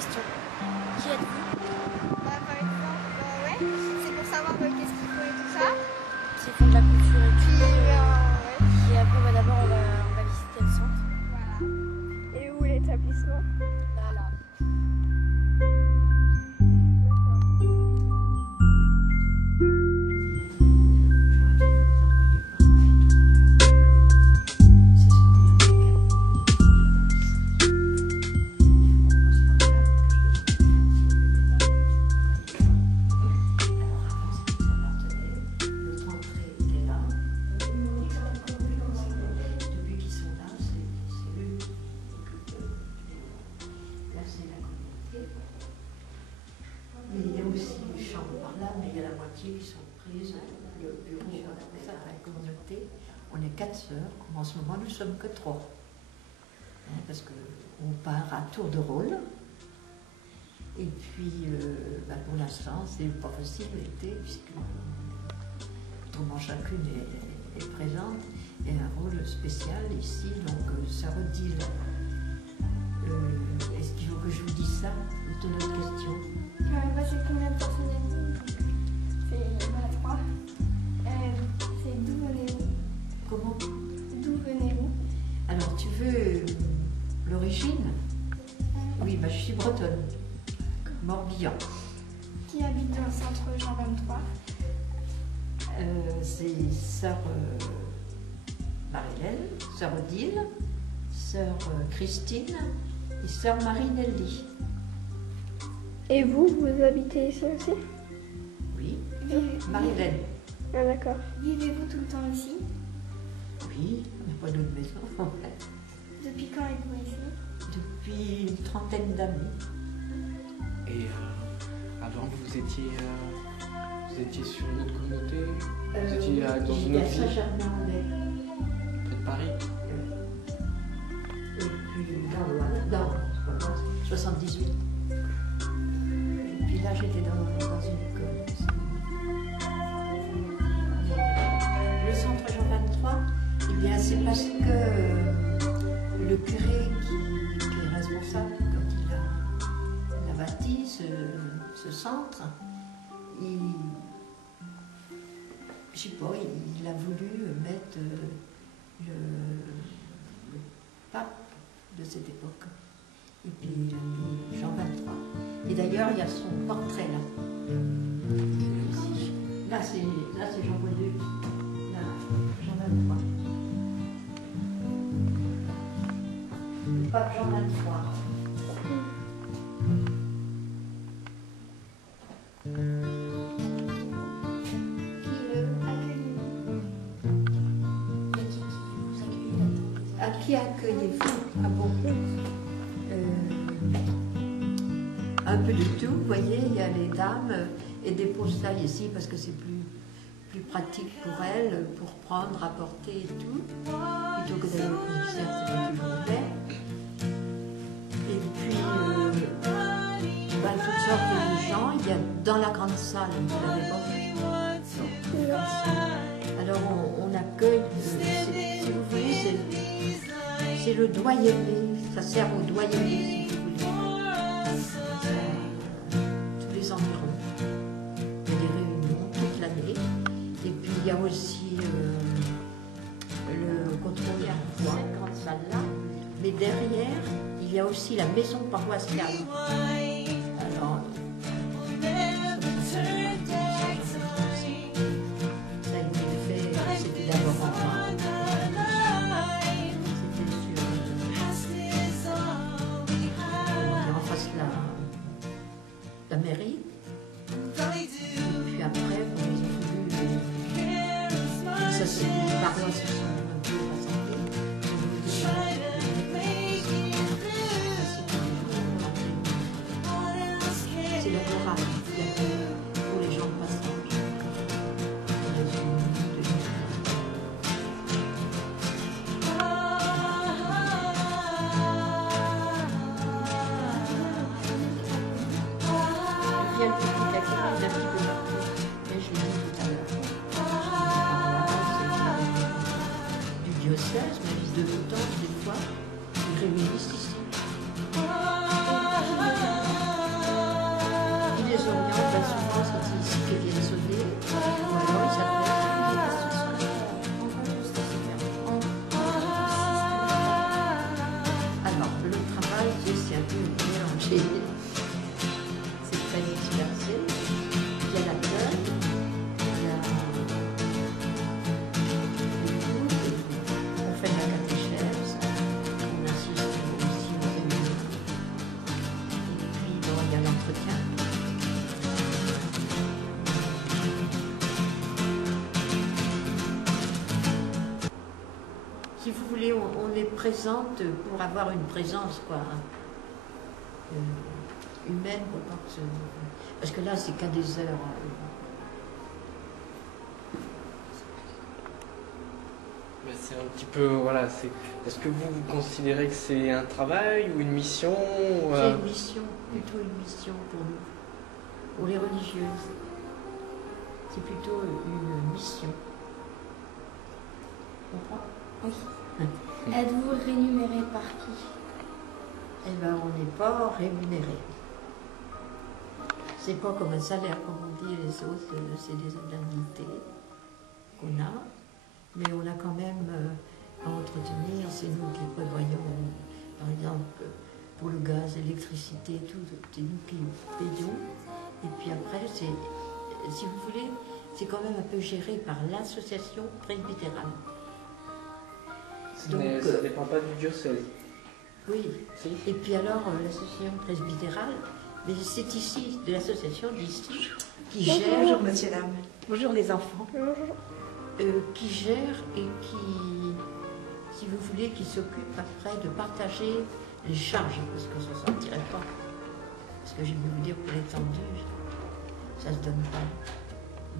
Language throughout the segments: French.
question. Qui êtes-vous? Bah, par exemple, ouais, c'est pour savoir qu'est-ce qu'il faut et tout ça. Qui font de la couture et Puis, tout. ouais, Et après, bah, d'abord, on va visiter le centre. voilà. Et où l'établissement? Là, là. Il y a aussi des chambres par là, mais il y a la moitié qui sont prises. Le bureau de la communauté, on est 4 sœurs. En ce moment, nous ne sommes que 3. Parce qu'on part à tour de rôle. Et puis, pour l'instant, c'est pas facile l'été, puisque autrement chacune est présente. Et un rôle spécial ici, donc ça redit. Est-ce qu'il faut que je vous dise ça? C'est une autre question. Bah, c'est combien de personnes? C'est 3. C'est d'où venez-vous? Comment? D'où venez-vous? Alors, tu veux l'origine? Oui, je suis bretonne, Morbihan. Qui habite dans le centre Jean 23? C'est sœur Marie-Hélène, sœur Odile, sœur Christine et sœur Marie-Nelly. Et vous habitez ici aussi? Oui, Marie-Hélène. Ah, d'accord. Vivez-vous tout le temps ici? Oui, mais pas d'autre maison. Depuis quand êtes-vous ici? Depuis une trentaine d'années. Et avant, vous étiez sur une autre communauté? Vous étiez dans une autre ville? Saint-Germain-en-Laye. Près de Paris? Et puis dans 78. Et puis là, j'étais dans une école. Le centre Jean 23, eh bien, c'est parce que le curé qui est responsable quand il a bâti ce centre, je sais pas, il a voulu mettre le pape de cette époque. Et puis il a mis Jean 23. Et d'ailleurs, il y a son portrait là. Ici. Là, c'est Jean Paul II. Là, Jean 23. Le pape Jean 23. À qui accueillez-vous? Ah bon? Un peu de tout, vous voyez, il y a les dames et des postales ici parce que c'est plus pratique pour elles, pour prendre, apporter et tout, plutôt que d'aller au concert, c'est pas toujours fait. Et puis, toutes sortes de gens, il y a dans la grande salle, vous l'avez pas vu? Alors on accueille, si vous voulez, c'est le doyenné, ça sert au doyenné, si vous voulez. Tous les environs. Il y a des réunions toute l'année. Et puis il y a aussi le contrôle à la cette grande salle-là. Mais derrière, il y a aussi la maison paroissiale. Alors, ça a été fait, c'était d'abord en France. La mairie. Et puis après, on les a voulu. Ça, c'est les paroisses se sont un peu rassemblées. C'est la morale pour les gens de passage. c'est très dispersé. Il y a la peur, il y a on fait de la catéchèse, on assiste aussi aux réunions. Et puis bon, il y a l'entretien. Si vous voulez, on les présente pour avoir une présence, quoi, humaine, quoi, parce que là, c'est qu'à des heures. Mais c'est un petit peu, voilà, est-ce que vous considérez que c'est un travail ou une mission C'est une mission, plutôt une mission pour nous, pour les religieuses. C'est plutôt une mission. Tu comprends? Oui. Êtes-vous rémunéré par qui? Eh bien, on n'est pas rémunéré. C'est pas comme un salaire, comme on dit, les autres, c'est des indemnités qu'on a, mais on a quand même à entretenir, c'est nous qui prévoyons, par exemple, pour le gaz, l'électricité, tout, c'est nous qui payons. Et puis après, si vous voulez, c'est quand même un peu géré par l'association presbytérale. Donc, Mais ça ne dépend pas du diocèse. Oui. Si. Et puis alors, l'association presbytérale, mais c'est ici, de l'association d'ici, qui gère... Bonjour, monsieur, dame. Bonjour, les enfants. qui gère et qui, si vous voulez, qui s'occupe après de partager les charges, parce que ça ne sortirait pas. Parce que j'ai voulu vous dire, pour l'étendue, ça ne se donne pas,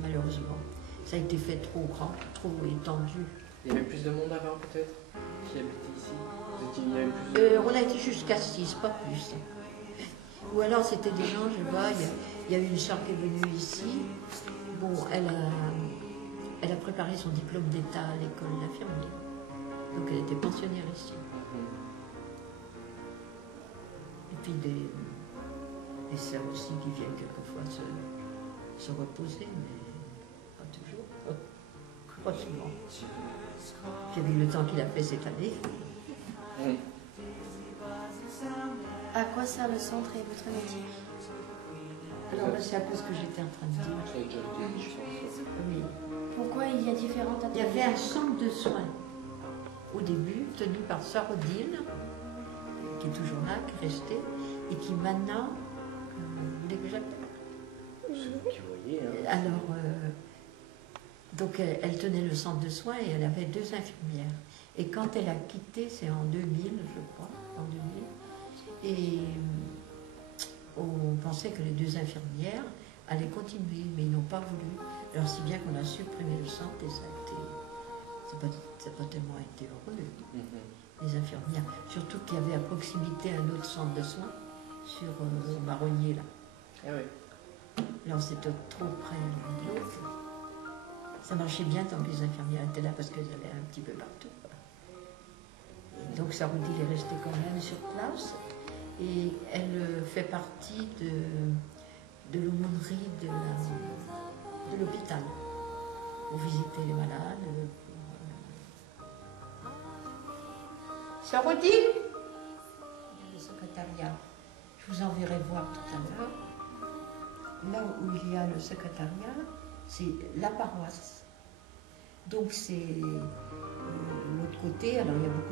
malheureusement. Ça a été fait trop grand, trop étendu. Il y avait plus de monde avant, peut-être, qui habitait ici. Il y avait plus de... On a été jusqu'à 6, pas plus. Ou alors c'était des gens, je vois, il y a une sœur qui est venue ici. Bon, elle a préparé son diplôme d'État à l'école d'infirmier. Donc elle était pensionnaire ici. Et puis des sœurs aussi qui viennent quelquefois se reposer, mais pas toujours. Franchement. J'ai vu le temps qu'il a fait cette année. Oui. À quoi sert le centre et votre métier? Alors là, c'est un peu ce que j'étais en train de dire. Ça a déjà été dit, je pense. Oui. Pourquoi il y a différentes Il y avait un centre de soins au début, tenu par Sœur Odile, qui est toujours là, qui est restée, et qui maintenant, vous voulez que j'appelle? C'est vous qui voyez. Hein. Alors, donc elle tenait le centre de soins et elle avait 2 infirmières. Et quand elle a quitté, c'est en 2000, je crois, en 2000, et on pensait que les 2 infirmières allaient continuer, mais ils n'ont pas voulu. Alors si bien qu'on a supprimé le centre et ça a été, ça n'a pas tellement été heureux, les infirmières. Surtout qu'il y avait à proximité un autre centre de soins sur le Marronnier là. Ah oui. Alors c'était trop près l'un de l'autre. Ça marchait bien tant que les infirmières étaient là parce qu'elles allaient un petit peu partout. Et donc Saroudil est restée quand même sur place et elle fait partie de l'aumônerie de l'hôpital pour visiter les malades. Saroudil, le secrétariat. Je vous enverrai voir tout à l'heure. Là où il y a le secrétariat, c'est la paroisse. Donc c'est l'autre côté, alors il y a beaucoup